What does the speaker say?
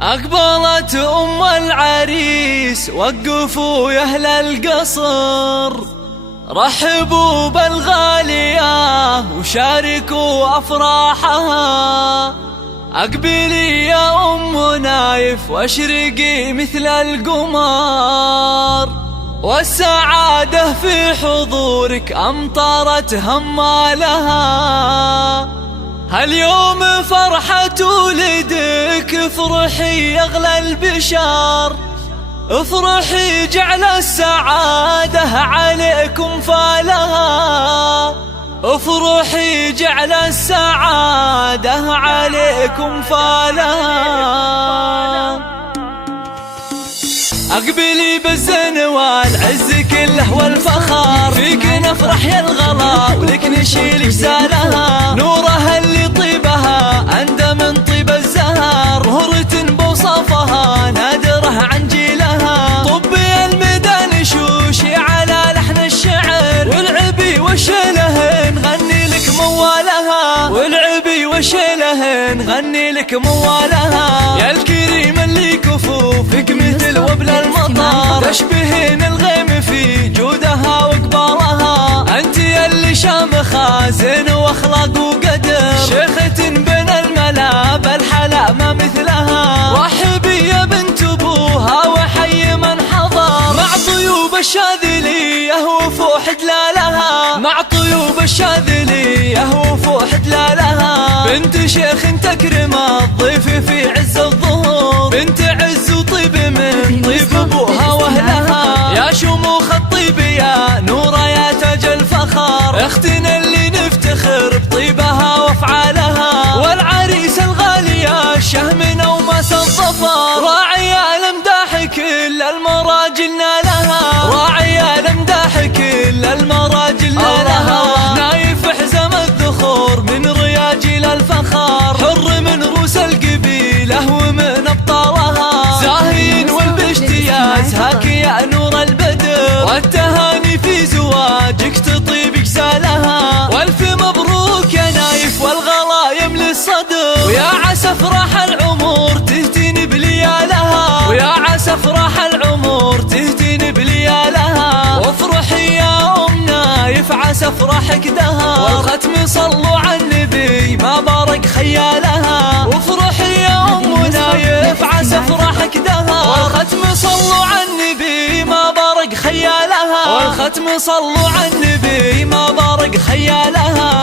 أقبلت أم العريس، وقفوا يا أهل القصر، رحبوا بالغالية وشاركوا أفراحها. أقبلي يا أم نايف واشرقي مثل القمر، والسعادة في حضورك أمطرت همالها. هاليوم فرحة ولدك، افرحي يا أغلى البشر، افرحي جعل السعادة عليكم فالها، افرحي جعل السعادة عليكم فالها. أقبلي بالزين والعز كله والفخر، فيك نفرح يا الغلا ولك نشيل جزالها. نورها اللي طيبها أندى من طيب الزهر، مهرة بوصفها نادرة عن جيلها. طبي الميدان شوشي على لحن الشعر، والعبي وشيله نغني لك موالها، والعبي وشيله نغني لك موالها. يا الكريم اللي كفوفك مثل وبل المطر، تشبهين الغيم في جودها وقبالها. انت اللي شامخة زين واخلاق وقدر، شيخة بين الملا بالحلا ما مثلها. رحبي يا بنت ابوها وحي من حضر، مع طيوب الشاذلية وفوح دلالها، مع طيوب الشاذلية وفوح دلالها. بنت شيخ تكرم الضيف في عز الظهور، بنت عز وطيب من طيب ابوها واهلها. يا شموخ الطيب يا نورة يا تاج الفخر، اختنا اللي نفتخر بطيبها وافعالها. والعريس الغالية الشهم وماس الظفر، راعي الامداح كل المراجل نالها، راعي الامداح كل المراجل نالها. نايف حزم الذخور من رياجيل الفخر، حر من روس القبيلة ومن ابطالها. زاهين والباشتياز هاك يا نور البدر، والتهاني في زواجك تطيب جزالها. والف مبروك يا نايف والغلا يملي الصدر، ويا عسى افراح العمر تهتين بليالها، ويا عسى افراح العمر تهتين بليالها. وافرحي يا ام نايف عسى افراحك دهر، والختم صلوا على النبي ما بارك خيالها. وافرحي يا ام نايف عسى افراحك دهر، والختم صلوا على النبي ما بارك خيالها، والختم صلوا على النبي ما بارك خيالها.